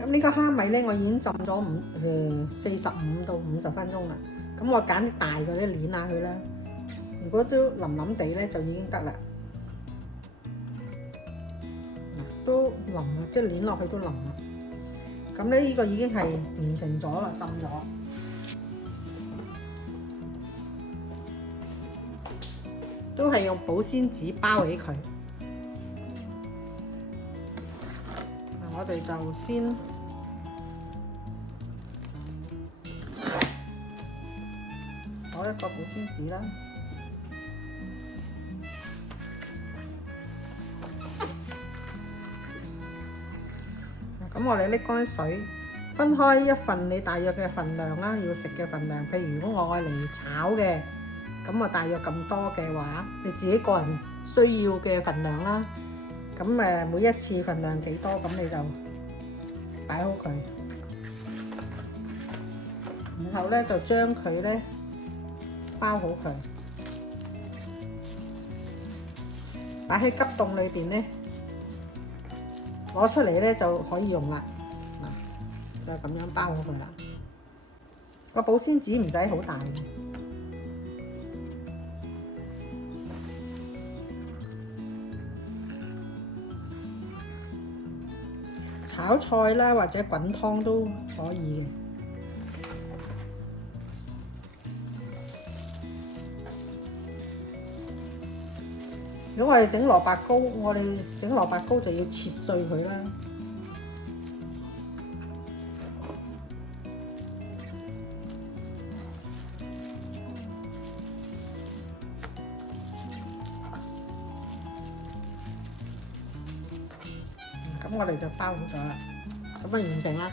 咁呢個蝦米咧，我已經浸咗45到50分鐘啦。咁我揀啲大嘅咧，攣下佢啦。如果都腍腍地咧，就已經得啦。嗱，都腍啦，即係攣落去都腍啦。咁咧，呢個已經係完成咗啦，浸咗。都係用保鮮紙包起佢。我哋就先攞一個保鮮紙啦。咁我哋拎乾水，分開一份你大約嘅份量啦，要食嘅份量。譬如如果我愛嚟炒嘅，咁啊大約咁多嘅話，你自己個人需要嘅份量啦。咁每一次份量幾多，咁你就擺好佢。然後咧就將佢咧包好佢，擺喺急凍裏邊咧。攞出嚟咧就可以用啦，嗱就咁樣包好佢啦。個保鮮紙唔使好大嘅。炒菜啦或者滾湯都可以嘅。如果我哋整蘿蔔糕，我哋整蘿蔔糕就要切碎佢啦。咁我哋就包好咗啦，咁啊完成啦。